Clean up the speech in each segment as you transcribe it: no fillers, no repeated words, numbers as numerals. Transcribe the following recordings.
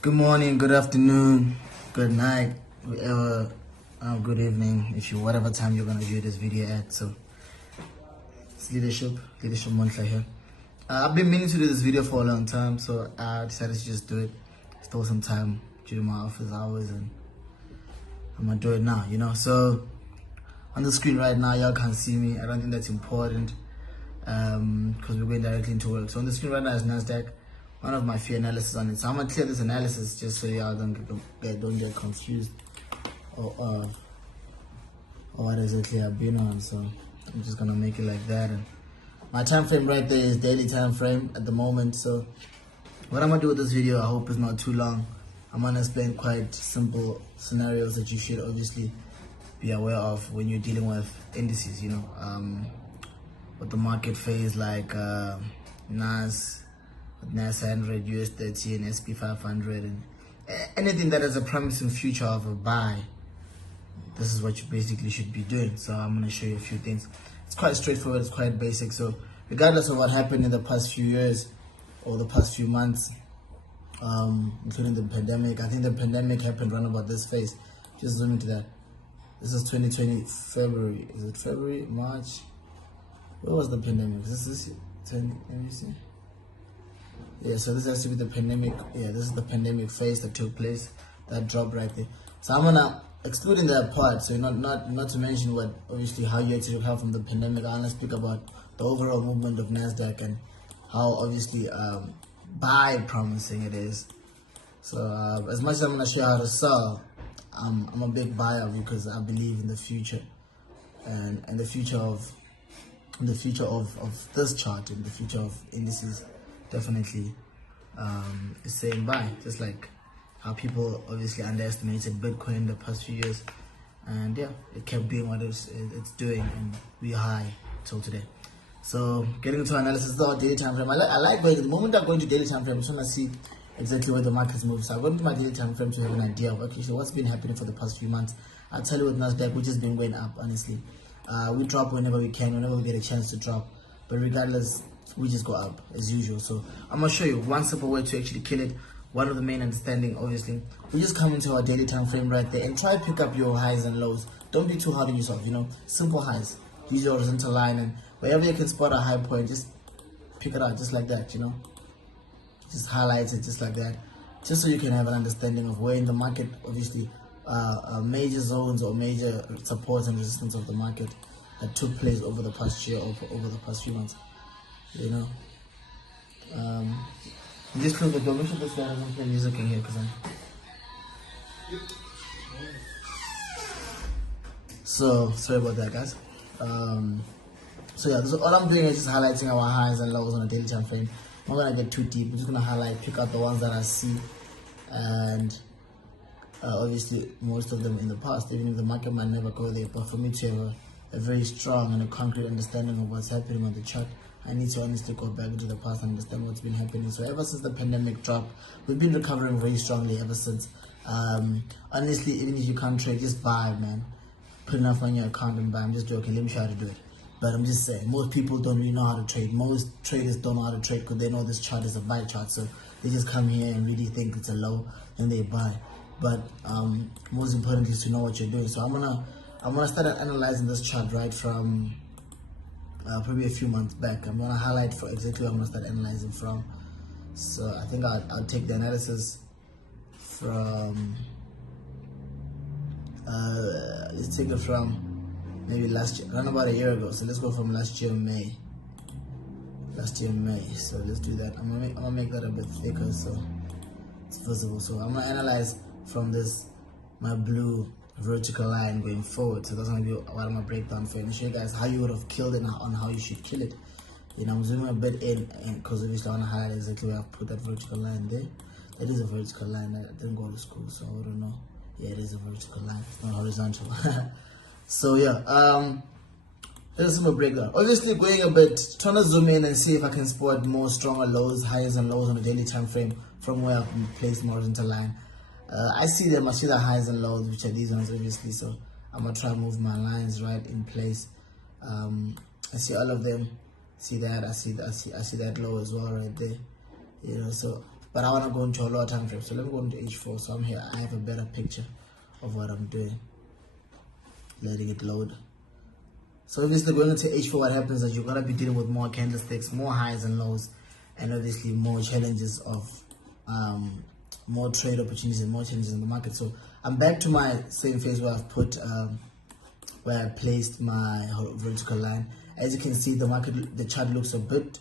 Good morning, good afternoon, good night, whatever, good evening, if you whatever time you're gonna view this video at. So it's leadership Monhla here. I've been meaning to do this video for a long time, so I decided to just do it. Stole some time due to my office hours, and I'm gonna do it now. So on the screen right now, y'all can't see me. I don't think that's important because we're going directly into work. So on the screen right now is Nasdaq. One of my few analysis on it. So I'm gonna clear this analysis just so y'all don't get confused or what exactly I've been on. So I'm just gonna make it like that. And my time frame right there is daily time frame at the moment. So what I'm gonna do with this video, I hope is not too long. I'm gonna explain quite simple scenarios that you should obviously be aware of when you're dealing with indices. What the market phase like NAS. NAS 100, US 30, and SP 500, and anything that has a promising future of a buy. This is what you basically should be doing. So I'm going to show you a few things. It's quite straightforward, it's quite basic. So regardless of what happened in the past few years or the past few months, including the pandemic, I think the pandemic happened around about this phase. Just zoom into that. This is 2020 February. Is it February, March? Where was the pandemic? Is this 20? Let me see. Yeah, so this has to be the pandemic. Yeah, this is the pandemic phase that took place, that drop right there. So I'm gonna excluding that part. So not to mention what obviously how you actually recover from the pandemic. I wanna speak about the overall movement of Nasdaq and how obviously buy promising it is. So as much as I'm gonna show you how to sell, I'm a big buyer because I believe in the future and the future of this chart and the future of indices. Definitely is saying buy, just like how people obviously underestimated Bitcoin the past few years, and yeah, it kept doing what it's doing, and we're high till today. So getting into analysis of our daily time frame, I like going. The moment I go into daily time frame, I just want to see exactly where the markets move. So I go into my daily time frame to have an idea of okay, so what's been happening for the past few months. I'll tell you with Nasdaq, which has been going up. Honestly, we drop whenever we can, whenever we get a chance to drop, but regardless, we just go up as usual. So I'm gonna show you one simple way to actually kill it. One of the main understanding, obviously, we just come into our daily time frame right there and try to pick up your highs and lows. Don't be too hard on yourself, simple highs. Use your horizontal line, and wherever you can spot a high point, just pick it out just like that, just highlight it just like that, just so you can have an understanding of where in the market, obviously, major zones or major supports and resistance of the market that took place over the past year or over the past few months. Just close the door. Make sure this guy doesn't play music in here, so sorry about that, guys. So yeah, all I'm doing is just highlighting our highs and lows on a daily time frame. I'm not gonna get too deep. I'm just gonna highlight, pick out the ones that I see, and obviously most of them in the past, even if the market might never go there. But for me to have a very strong and a concrete understanding of what's happening on the chart, I need to honestly go back into the past and understand what's been happening. So ever since the pandemic dropped, we've been recovering very strongly ever since. Honestly, even if you can't trade, just buy, man. Put enough money in your account and buy. I'm just joking. Let me show you how to do it. But I'm just saying, most people don't really know how to trade. Most traders don't know how to trade because they know this chart is a buy chart. So they just come here and really think it's a low, and they buy. But most importantly is to know what you're doing. So I'm gonna start analyzing this chart right from probably a few months back. I'm gonna highlight for exactly what I'm gonna start analyzing from. So I think I'll take the analysis from let's take it from maybe last year, around about a year ago. So let's go from last year May. So let's do that. I'm gonna make that a bit thicker so it's visible. So I'm gonna analyze from this my blue vertical line going forward. So that's gonna be what I'm gonna break down for you and show you guys how you would have killed it on how you should kill it. I'm zooming a bit in because obviously I want to highlight exactly where I put that vertical line there. It is a vertical line. I didn't go to school, so I wouldn't know. Yeah, it is a vertical line. It's not horizontal. So yeah, there's a simple breakdown. Obviously going a bit, trying to zoom in and see if I can spot more stronger lows, highs and lows on the daily time frame from where I've placed my horizontal line. I see them. I see the highs and lows, which are these ones, obviously. So I'm gonna try and move my lines right in place. I see all of them. See that? I see that low as well right there. So but I want to go into a lower time frame. So let me go into H4. So I'm here. I have a better picture of what I'm doing. Letting it load. So obviously going into H4, what happens is you're going to be dealing with more candlesticks, more highs and lows, and obviously more challenges of more trade opportunities and more changes in the market. So I'm back to my same phase where I've put where I placed my vertical line. As you can see, the chart looks a bit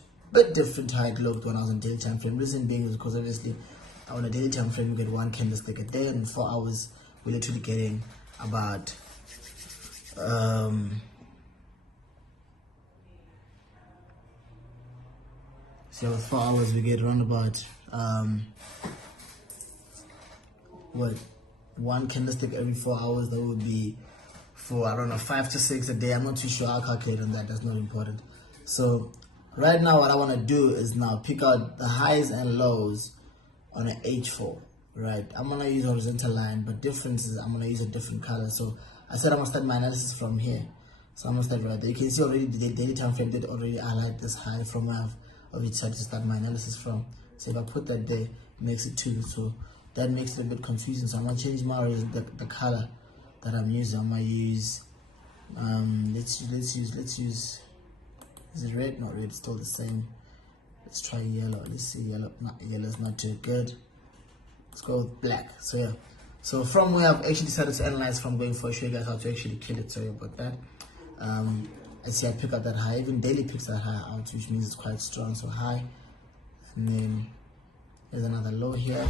different how it looked when I was on daily time frame. Reason being is because obviously on a daily time frame you get one candlestick a day, and in 4 hours we're literally getting about so with 4 hours we get around about one candlestick every 4 hours. That would be for, I don't know, 5 to 6 a day. I'm not too sure. I'll calculate on that. That's not important. So right now what I want to do is now pick out the highs and lows on an H4, right? I'm going to use horizontal line, but difference is I'm going to use a different color. So I said I'm going to start my analysis from here. So I'm going to start right there. You can see already the daily time frame did already highlight this high from where I've already decided to start my analysis from. So if I put that there, it makes it 2. So that makes it a bit confusing. So I'm going to change the color that I'm using. I'm going to use, let's use, is it red? Not red, it's still the same. Let's try yellow. Let's see yellow. Yellow's not too good. Let's go with black. So yeah. So from where I've actually decided to analyze from, going for, show you guys how to actually kill it. Sorry about that. I see I pick up that high. Even daily picks that high out, which means it's quite strong. So high, and then there's another low here.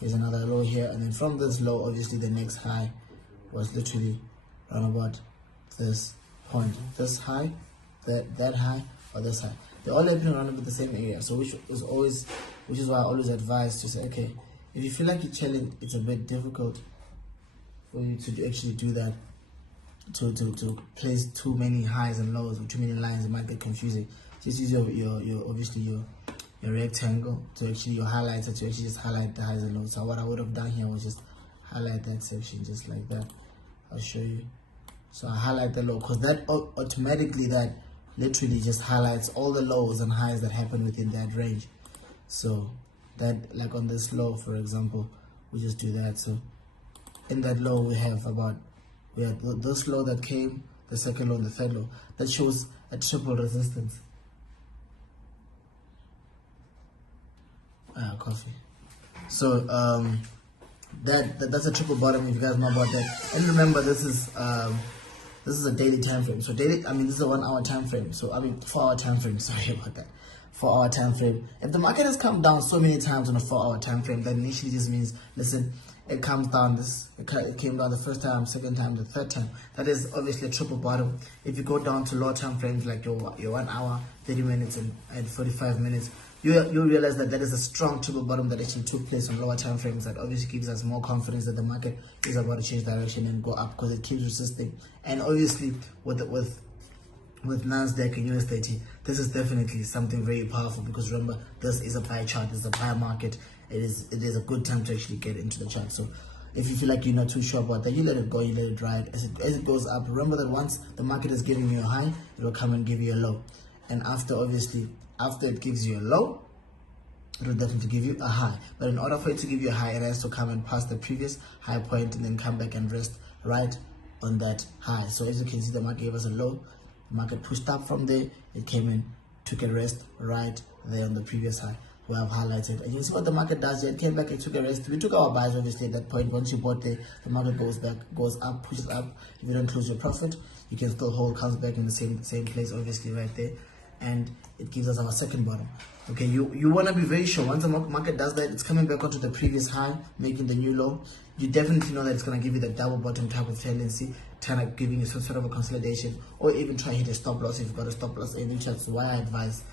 Here's another low here, and then from this low, obviously the next high was literally around about this point. This high, that high, or this high. They're all happening around about the same area. So which is why I always advise to say, okay, if you feel like you're chilling, it's a bit difficult for you to actually do that. To place too many highs and lows or too many lines, it might get confusing. Just use your obviously your rectangle to actually, your highlighter to actually just highlight the highs and lows. So what I would have done here was just highlight that section just like that. I'll show you. So I highlight the low because that automatically, that literally just highlights all the lows and highs that happen within that range. So that, like on this low for example, we just do that. So in that low we have this low that came, the second low, and the third low. That shows a triple resistance. Coffee. So that's a triple bottom, if you guys know about that. And remember, this is a daily time frame. So daily, this is a 1 hour time frame. So 4 hour time frame. Sorry about that. 4 hour time frame. If the market has come down so many times on a 4 hour time frame, that initially just means, listen, it comes down it came down the first time, second time, the third time. That is obviously a triple bottom. If you go down to lower time frames like your 1 hour, 30 minutes and 45 minutes, you realize that is a strong triple bottom that actually took place on lower time frames. That obviously gives us more confidence that the market is about to change direction and go up, because it keeps resisting. And obviously with Nasdaq and US30, this is definitely something very powerful, because remember, this is a buy chart, this is a buy market. It is a good time to actually get into the chart. So if you feel like you're not too sure about that, you let it go, you let it ride. As it goes up, remember that once the market is giving you a high, it will come and give you a low. And after it gives you a low, it will definitely give you a high. But in order for it to give you a high, it has to come and pass the previous high point and then come back and rest right on that high. So as you can see, the market gave us a low. The market pushed up from there. It came in, took a rest right there on the previous high where I've highlighted. And you can see what the market does here. It came back, it took a rest. We took our buys obviously at that point. Once you bought there, the market goes back, goes up, pushes up. If you don't close your profit, you can still hold, comes back in the same place obviously right there. And it gives us our second bottom. Okay, you want to be very sure once the market does that, it's coming back onto the previous high, making the new low. You definitely know that it's going to give you the double bottom type of tendency, kind of giving you some sort of a consolidation, or even try to hit a stop loss if you've got a stop loss in, which is why I advise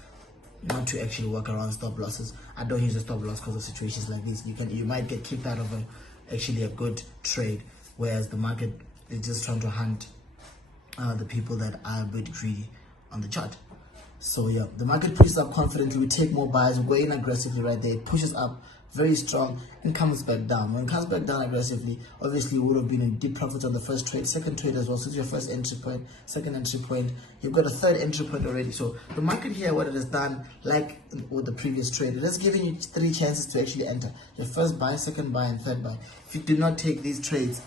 not to actually work around stop losses. I don't use a stop loss because of situations like this. You might get kicked out of a good trade, whereas the market is just trying to hunt the people that are a bit greedy on the chart. So yeah, the market pushes up confidently. We take more buys. We go in aggressively right there. It pushes up very strong and comes back down. When it comes back down aggressively, obviously you would have been in deep profits on the first trade, second trade as well. So it's your first entry point, second entry point. You've got a third entry point already. So the market here, what it has done, like with the previous trade, it has given you 3 chances to actually enter. Your first buy, second buy, and third buy. If you do not take these trades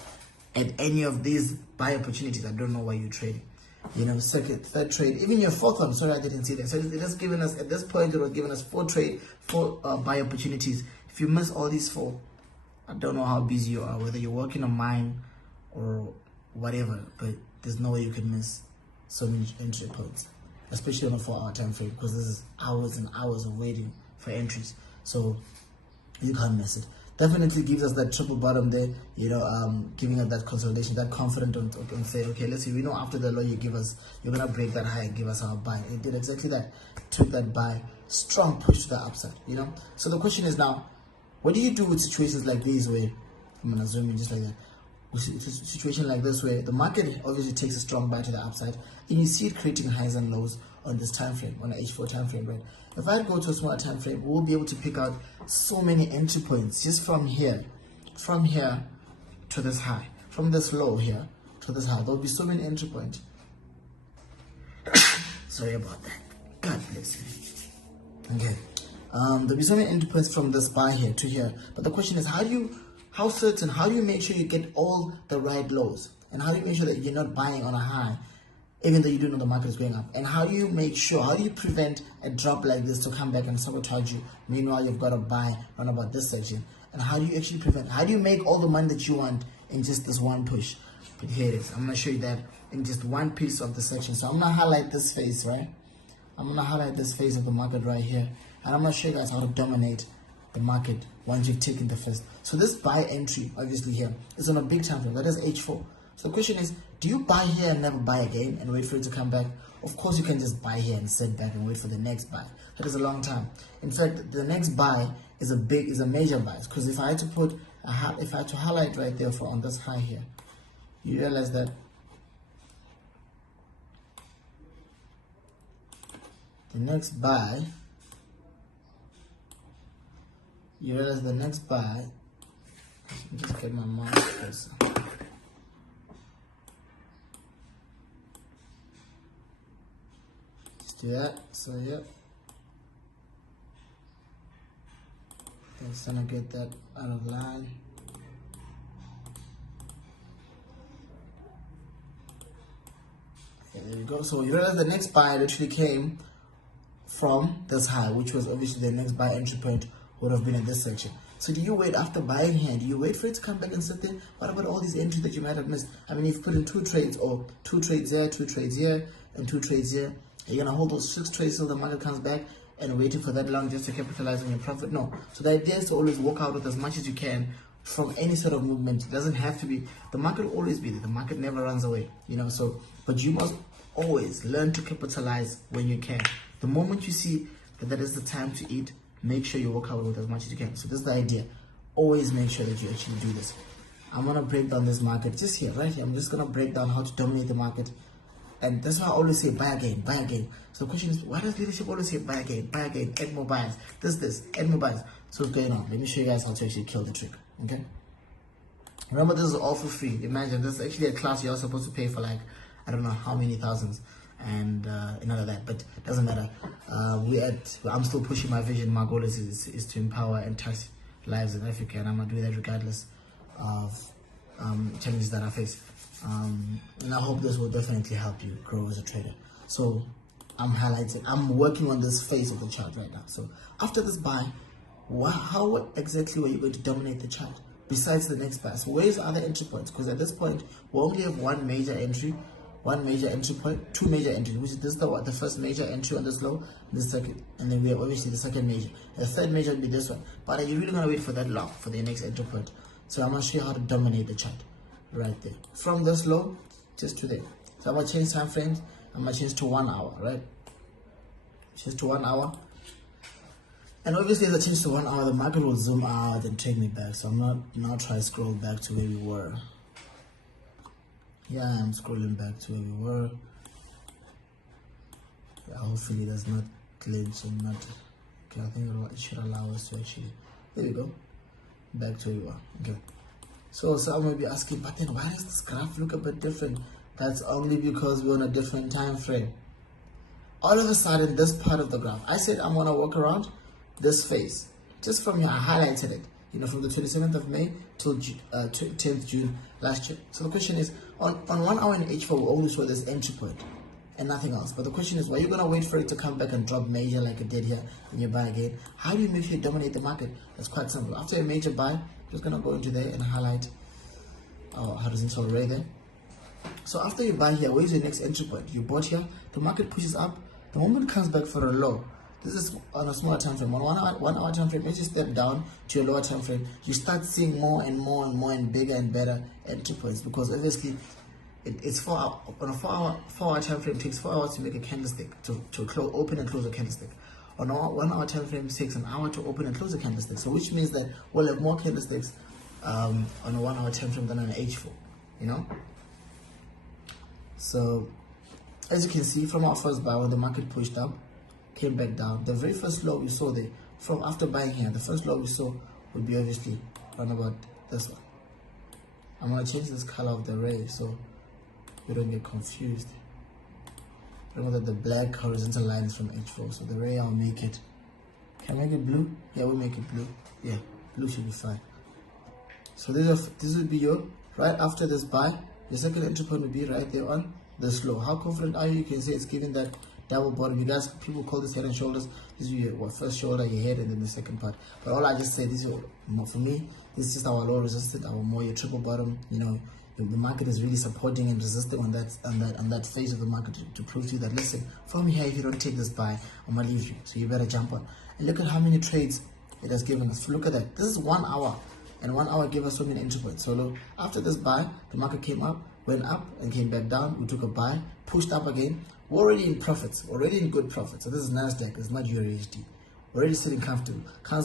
at any of these buy opportunities, I don't know why you're trading. You know, second, third trade, even your fourth one. Sorry, I didn't see that. So it has given us, at this point, it was giving us 4 buy opportunities. If you miss all these 4, I don't know how busy you are, whether you're working on mine or whatever, but there's no way you can miss so many entry points, especially on a 4-hour time frame, because this is hours and hours of waiting for entries. So you can't miss it. Definitely gives us that triple bottom there, you know, giving us that consolidation, that confident on say, okay, let's see, we know after the low you give us, you're gonna break that high and give us our buy. It did exactly that. Took that buy, strong push to the upside, you know. So the question is now, what do you do with situations like these where, I'm gonna zoom in just like that, with a situation like this where the market obviously takes a strong buy to the upside and you see it creating highs and lows on this time frame, on the H4 time frame, right? If I go to a smaller time frame, we'll be able to pick out so many entry points just from here to this high, from this low here to this high. There'll be so many entry points. Sorry about that. God bless you. Okay. There'll be so many entry points from this buy here to here. But the question is, how do you make sure you get all the right lows? And how do you make sure that you're not buying on a high, even though you do know the market is going up? And how do you prevent a drop like this to come back and sabotage you? Meanwhile, you've got to buy around about this section. And how do you actually how do you make all the money that you want in just this one push? But here it is. I'm going to show you that in just one piece of the section. So I'm going to highlight this phase, right? I'm going to highlight this phase of the market right here. And I'm going to show you guys how to dominate the market once you've taken the first. So this buy entry, obviously here, is on a big time frame. That is H4. So the question is, do you buy here and never buy again and wait for it to come back? Of course, you can just buy here and sit back and wait for the next buy. That is a long time. In fact, the next buy is a major buy, because if I had to highlight right there on this high here, you realize that the next buy, let me just get my mouse closer. Do that. So yep, just gonna get that out of line. Okay, there we go. So you realize the next buy literally came from this high, which was obviously the next buy entry point would have been in this section. So do you wait after buying here? Do you wait for it to come back and sit there? What about all these entries that you might have missed? I mean, if you put in 2 trades, or 2 trades here, 2 trades here, and 2 trades here, you're gonna hold those 6 trades till the market comes back and waiting for that long just to capitalize on your profit? No. So the idea is to always walk out with as much as you can from any sort of movement. It doesn't have to be, the market will always be there. The market never runs away, you know. So, but you must always learn to capitalize when you can. The moment you see that is the time to eat, make sure you walk out with as much as you can. So this is the idea. Always make sure that you actually do this. I'm gonna break down this market just here, right here. I'm just gonna break down how to dominate the market. And that's why I always say buy again, buy again. So the question is, why does leadership always say buy again, add more buyers, add more buyers? So what's going on? Let me show you guys how to actually kill the trick, okay? Remember, this is all for free. Imagine, this is actually a class you're supposed to pay for, like, I don't know how many thousands and all of that, but it doesn't matter. I'm still pushing my vision. My goal is to empower and touch lives in Africa, and I'm gonna do that regardless of challenges that I face. And I hope this will definitely help you grow as a trader. So I'm working on this phase of the chart right now. So after this buy, how exactly were you going to dominate the chart besides the next buy? So where's the other entry points? Because at this point, we only have one major entry point, 2 major entries, which is this the first major entry on this low, the second, and then we have obviously the second major. The third major would be this one. But are you really gonna wait for that long for the next entry point? So I'm gonna show you how to dominate the chart right there. From this low just to there. So I'm gonna change time frames. I'm gonna change to 1 hour, right? Change to 1 hour. And obviously as I change to 1 hour, the market will zoom out and take me back. So I'm not now try to scroll back to where we were. Yeah, I'm scrolling back to where we were. Yeah, hopefully it does not glitch and not. Okay, I think it should allow us to actually. There we go. Back to where you are. Okay. So some may be asking, but then why does this graph look a bit different? That's only because we're on a different time frame. All of a sudden, this part of the graph, I said I'm gonna walk around this phase. Just from here, I highlighted it. You know, from the 27th of May till 10th June last year. So the question is, on 1 hour in H4, we only saw this entry point and nothing else. But the question is, why are you gonna wait for it to come back and drop major like it did here, then you buy again? How do you make sure you dominate the market? That's quite simple. After a major buy, I'm just gonna go into there and highlight our horizontal array there. So after you buy here, where's your next entry point? You bought here, the market pushes up, the moment it comes back for a low. This is on a smaller time frame. On 1 hour time frame, as you step down to a lower time frame, you start seeing more and more and more and bigger and better entry points, because obviously it's 4 hour on a 4 hour time frame. It takes 4 hours to make a candlestick to open and close a candlestick. On a 1 hour time frame, it takes an hour to open and close a candlestick. So which means that we'll have more candlesticks on a 1 hour time frame than on an H4. You know. So as you can see from our first buy, when the market pushed up, came back down, the very first low we saw there, from after buying here, the first low we saw would be obviously around about this one. I'm going to change this color of the array so we don't get confused. Remember that the black horizontal line is from H4, so the array I'll make it, can I make it blue? Yeah, we'll make it blue. Yeah, blue should be fine. So this would be your, right after this buy, your second entry point would be right there on this low. How confident are you? You can say it's giving that double bottom. You guys, people call this head and shoulders. This is your first shoulder, your head, and then the second part. But all I just say, this is for me, this is just our low resistance, our more your triple bottom. You know, the market is really supporting and resisting on that phase of the market to prove to you that, listen, from here, if you don't take this buy, I'm gonna leave you. So you better jump on. And look at how many trades it has given us. Look at that. This is 1 hour, and 1 hour gave us so many entry points. So look, after this buy, the market came up, went up, and came back down. We took a buy, pushed up again. We're already in profits, already in good profits. So this is Nasdaq, it's not USD. We're already sitting comfortable.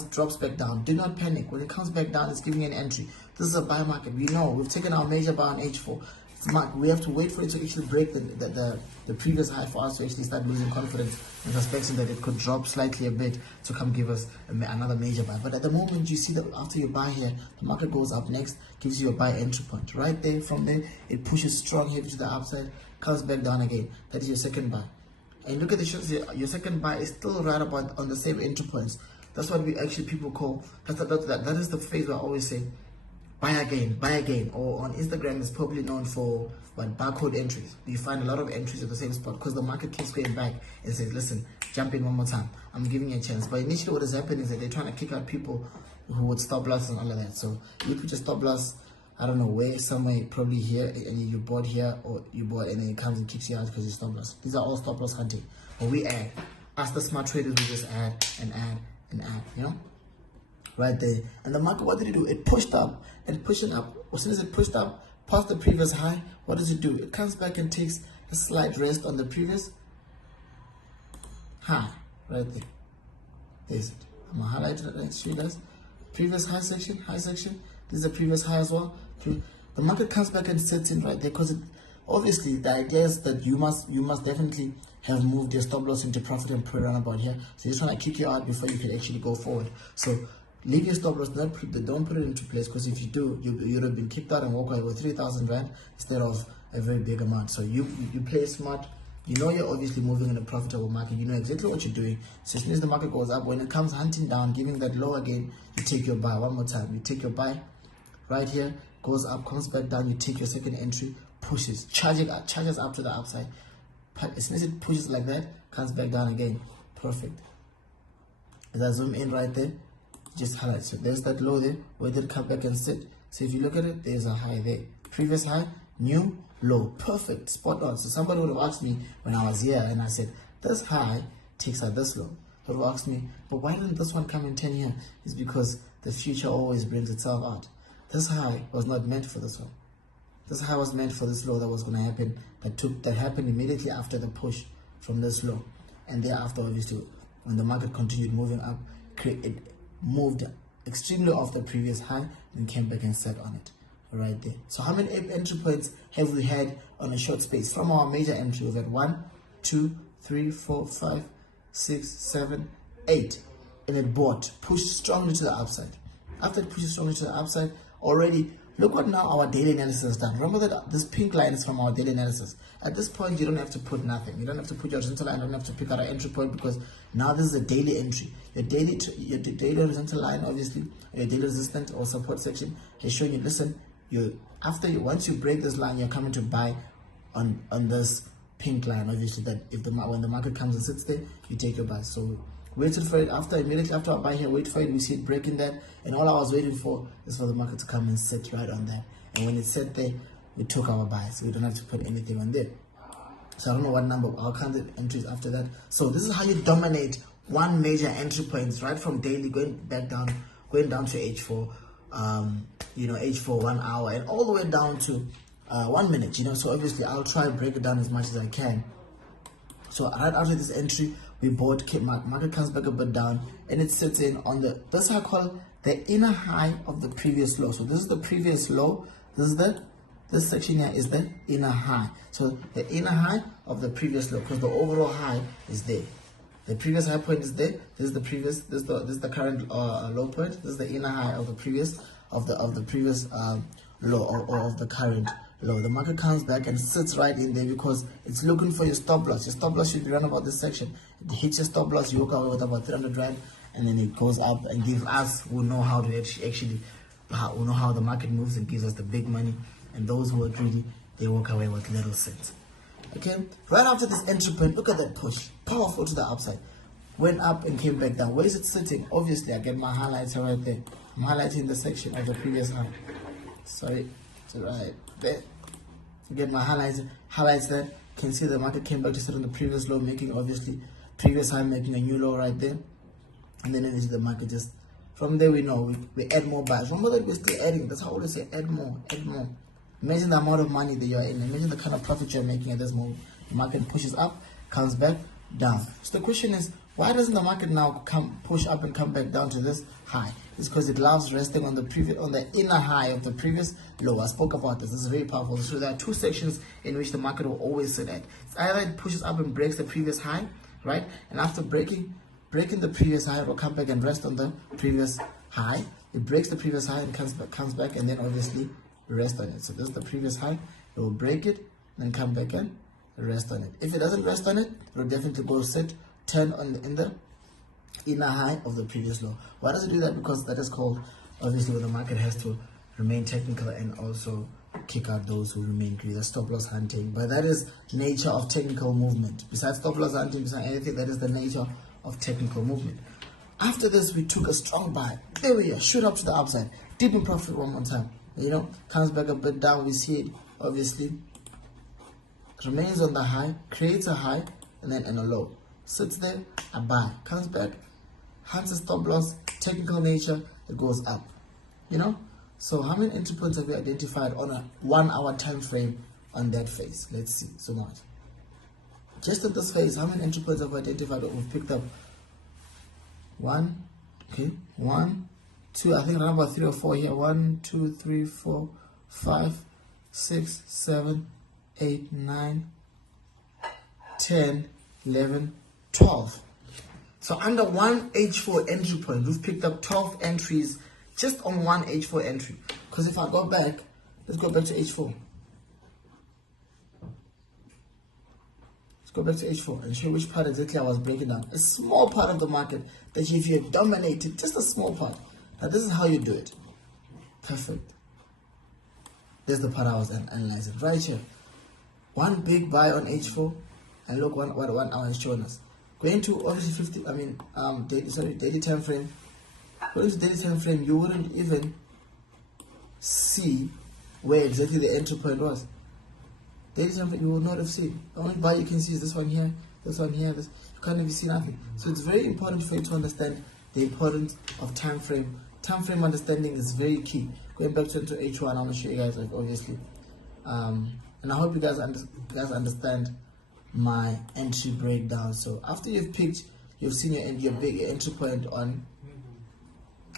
Drops back down. Do not panic. When it comes back down, it's giving you an entry. This is a buy market. We know we've taken our major buy on H4. We have to wait for it to actually break the previous high for us to actually start losing confidence and suspecting that it could drop slightly a bit to come give us another major buy. But at the moment, you see that after you buy here, the market goes up next, gives you a buy entry point. Right there, from there, it pushes strong heavy to the upside, comes back down again. That is your second buy. And look at the shows here, your second buy is still right about on the same entry points. That's what we actually people call, that is the phase where I always say, buy again, or on Instagram it's probably known for barcode entries. You find a lot of entries at the same spot because the market keeps going back and says, listen, jump in one more time, I'm giving you a chance. But initially what is happening is that they're trying to kick out people who would stop loss and all of that. So you put your stop loss, I don't know where, somewhere probably here, and you bought here, or you bought and then it comes and kicks you out because you stop loss. These are all stop loss hunting. But we add, as the smart traders, we just add and add and add, you know? Right there. And the market, what did it do? It pushed up and pushing up. As soon as it pushed up past the previous high, what does it do? It comes back and takes a slight rest on the previous high. Right there. There's it. I'm gonna highlight it and show you guys. Previous high section. This is the previous high as well. The market comes back and sits in right there because obviously the idea is that you must definitely have moved your stop loss into profit and put it around about here. So you're trying to kick you out before you can actually go forward. So leave your stop loss, don't put it into place, because if you do, you'd have been kicked out and walk away with 3,000 Rand instead of a very big amount. So you play smart. You know you're obviously moving in a profitable market. You know exactly what you're doing. So as soon as the market goes up, when it comes hunting down, giving that low again, you take your buy one more time. You take your buy right here, goes up, comes back down, you take your second entry, pushes, charges up to the upside. As soon as it pushes like that, comes back down again. Perfect. As I zoom in right there, just highlight. So there's that low there. Where did it come back and sit? So if you look at it, there's a high there. Previous high, new low. Perfect. Spot on. So somebody would have asked me when I was here and I said, this high takes out this low. They would have asked me, but why didn't this one come in 10 here? It's because the future always brings itself out. This high was not meant for this one. This high was meant for this low that was going to happen, that happened immediately after the push from this low. And thereafter, obviously, when the market continued moving up, it moved extremely off the previous high and came back and sat on it right there. So how many entry points have we had on a short space? From our major entry, we've had 1, 2, 3, 4, 5, 6, 7, 8. And it bought, pushed strongly to the upside. After it pushes strongly to the upside, already, look what now our daily analysis has done. Remember that this pink line is from our daily analysis. At this point, you don't have to put nothing. You don't have to put your horizontal line, you don't have to pick out an entry point, because now this is a daily entry. Your daily horizontal line, obviously, your daily resistance or support section is showing you, listen, once you break this line, you're coming to buy on this pink line, obviously, that when the market comes and sits there, you take your buy. So waited for it immediately after I buy here, wait for it, we see it breaking that, and all I was waiting for is for the market to come and sit right on that. And when it sat there, we took our buy, so we don't have to put anything on there. So I don't know what number, I'll count the entries after that. So this is how you dominate one major entry points, right from daily, going down to H4, H4 1 hour, and all the way down to 1 minute, so obviously I'll try to break it down as much as I can. So right after this entry, we bought, market comes back a bit down, and it sits in on this I call the inner high of the previous low. So this is the previous low, this section here is the inner high. So the inner high of the previous low, because the overall high is there. The previous high point is there. This is the previous. This is the current low point. This is the inner high of the previous low or of the current low. The market comes back and sits right in there because it's looking for your stop loss. Your stop loss should be around about this section. It hits your stop loss, you walk away with about 300 rand, and then it goes up and gives us who know how to who know how the market moves and gives us the big money. And those who are greedy, they walk away with little cents. Okay, right after this entry point, look at that push, powerful to the upside, went up and came back down. Where is it sitting? Obviously, I get my highlights right there. I'm highlighting the section of the previous high. Sorry, it's right there. To get my highlights there, you can see the market came back to sit on the previous low, making obviously previous high, making a new low right there. And then into the market, just from there we know we add more buys. Remember that we're still adding. That's how I always say, add more, add more. Imagine the amount of money that you're in. Imagine the kind of profit you're making at this moment. The market pushes up, comes back down. So the question is, why doesn't the market now push up and come back down to this high? It's because it loves resting on the inner high of the previous low. I spoke about this. This is very powerful. So there are two sections in which the market will always sit at. It's either it pushes up and breaks the previous high, right? And after breaking the previous high, it will come back and rest on the previous high. It breaks the previous high and comes back, and then obviously rest on it. So this is the previous high. It will break it, then come back and rest on it. If it doesn't rest on it, it will definitely go turn in the inner high of the previous low. Why does it do that? Because that is called, obviously, when the market has to remain technical and also kick out those who remain greedy. That's stop loss hunting. But that is nature of technical movement. Besides stop loss hunting, besides anything, that is the nature of technical movement. After this, we took a strong buy. There we are, shoot up to the upside, deep in profit one more time. Comes back a bit down. We see it, obviously, remains on the high, creates a high, and then in a low. Sits there, a buy, comes back, hunts a stop loss, technical nature, it goes up. So how many entry points have we identified on a 1 hour time frame on that phase? Let's see, so much. Just at this phase, how many entry points have we identified that we've picked up? 1, 2, I think around about 3 or 4 here. 1, 2, 3, 4, 5, 6, 7, 8, 9, 10, 11, 12. So under one H4 entry point, we've picked up 12 entries just on one H4 entry. Because if I go back, let's go back to H4. Let's go back to H4 and show which part exactly I was breaking down. A small part of the market that if you dominated, just a small part. Now this is how you do it. Perfect. There's the part I was analyzing right here. One big buy on H4, and look what 1 hour is showing us. Going to obviously daily time frame. Going to daily time frame, you wouldn't even see where exactly the entry point was. Daily time frame, you will not have seen. The only buy you can see is this one here, this one here. You can't even see nothing. So it's very important for you to understand the importance of time frame. Time frame understanding is very key. Going back to H1, I'm gonna show you guys, obviously, and I hope you guys understand my entry breakdown. So after you've seen your big entry point on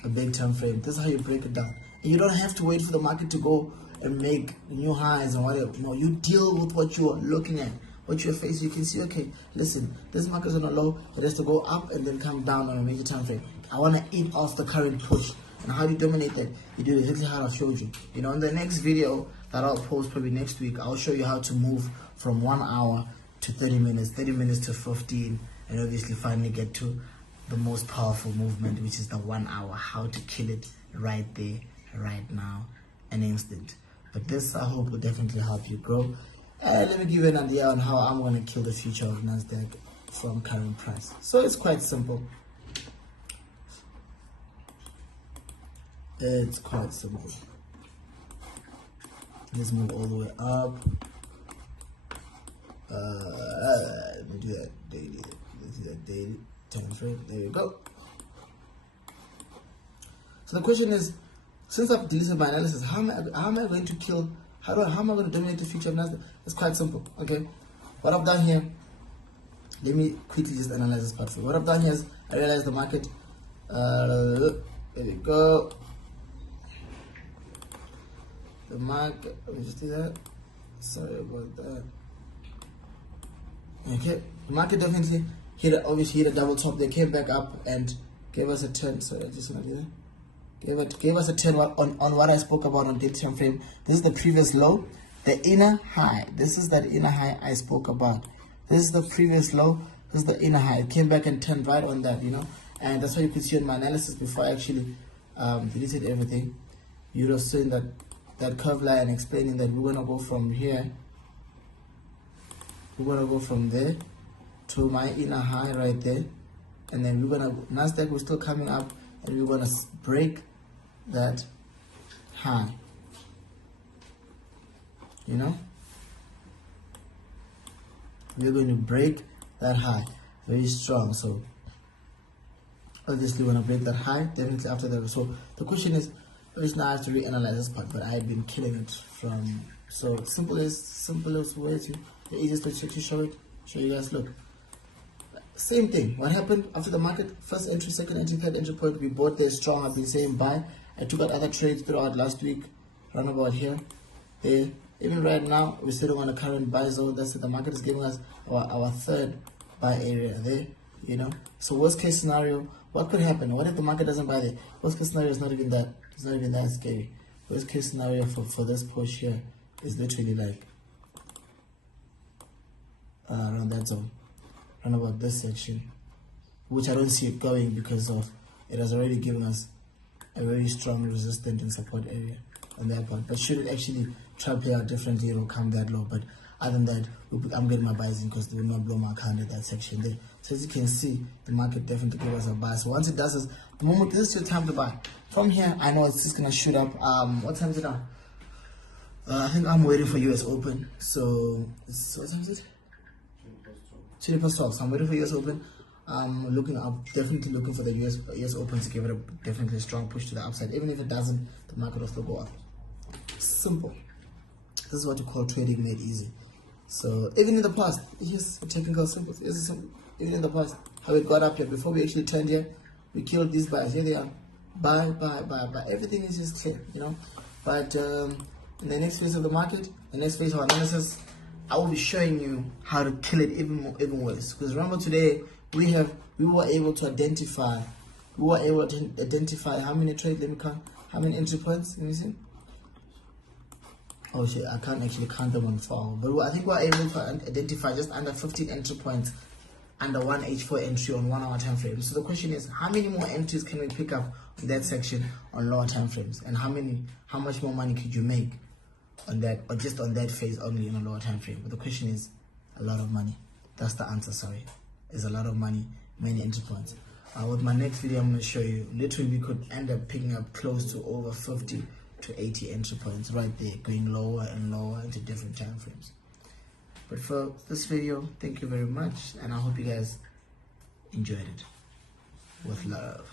a big time frame, this is how you break it down. And you don't have to wait for the market to go and make new highs and whatever. No, you deal with what you are looking at. what you face, you can see, okay, listen, this market is on a low, it has to go up and then come down on a major time frame. I want to eat off the current push. And how do you dominate that? You do exactly how I showed you. You know, in the next video that I'll post probably next week, I'll show you how to move from 1 hour to 30 minutes, 30 minutes to 15, and obviously finally get to the most powerful movement, which is the 1 hour, how to kill it right there, right now, an instant. But this, I hope, will definitely help you grow. And let me give you an idea on how I'm going to kill the future of Nasdaq from current price. So it's quite simple. It's quite simple. Let's move all the way up. Let me do that daily. Let's do that daily time frame. There we go. So the question is, since I've deleted my analysis, how am I going to kill? How am I going to dominate the future of Nasdaq? It's quite simple. Okay. What I've done here. Let me quickly just analyze this part for you. What I've done here is I realized the market. There we go. The market, let me just do that. Sorry about that. Okay, the market definitely obviously hit a double top. They came back up and gave us a turn. Sorry, I just want to do that. Gave us a turn on what I spoke about on daily time frame. This is the previous low, the inner high. This is that inner high I spoke about. This is the previous low. This is the inner high. It came back and turned right on that, you know. And that's why you could see in my analysis before I actually deleted everything. You'd have seen that curve line explaining that we're gonna go from here. We're gonna go from there to my inner high right there, and then we're gonna Nasdaq. We're still coming up, and we're gonna break that high. You know, we're going to break that high very strong. So obviously, we're gonna break that high definitely after that. So the question is. It's now I have to reanalyze this part, but I've been killing it from so simplest way to the easiest way to show you guys. Look, same thing. What happened after the market? First entry, second entry, third entry point. We bought there strong. I've been saying buy. I took out other trades throughout last week, round about here, there. Even right now, we're sitting on a current buy zone. That's it. The market is giving us our third buy area there. You know. So worst case scenario, what could happen? What if the market doesn't buy there? Worst case scenario is not even that. It's not even that scary. Worst case scenario for this push here is literally like around that zone, around about this section, which I don't see it going because of it has already given us a very strong resistance and support area on that part. But should it actually try to play out differently, it will come that low. But other than that, I'm getting my buys in because they will not blow my account at that section there. So as you can see, the market definitely gave us a buy. So once it does this, the moment this is your time to buy. From here, I know it's just gonna shoot up. What time is it now? I think I'm waiting for US Open. So what time is it? 20 past 12. So I'm waiting for US Open. I'm definitely looking for the US Open to give it a definitely strong push to the upside. Even if it doesn't, the market will still go up. Simple. This is what you call trading made easy. So even in the past, yes, technical simple. It's simple. Even in the past, how it got up here before we actually turned here, we killed these buys. Here they are. Buy. Everything is just clear, you know. But in the next phase of the market, the next phase of analysis, I will be showing you how to kill it even worse. Because remember today we were able to identify how many trades. Let me count how many entry points. Let me see. Oh shit, I can't actually count them on file, but I think we're able to identify just under 15 entry points under one H4 entry on 1 hour time frame. So the question is, how many more entries can we pick up in that section on lower time frames, and how much more money could you make on that, or just on that phase only in a lower time frame? But the question is, a lot of money. That's the answer. Sorry, is a lot of money, many entry points. With my next video, I'm going to show you. Literally, we could end up picking up close to over 50 to 80 entry points right there, going lower and lower into different time frames. But for this video, thank you very much, and I hope you guys enjoyed it. With love.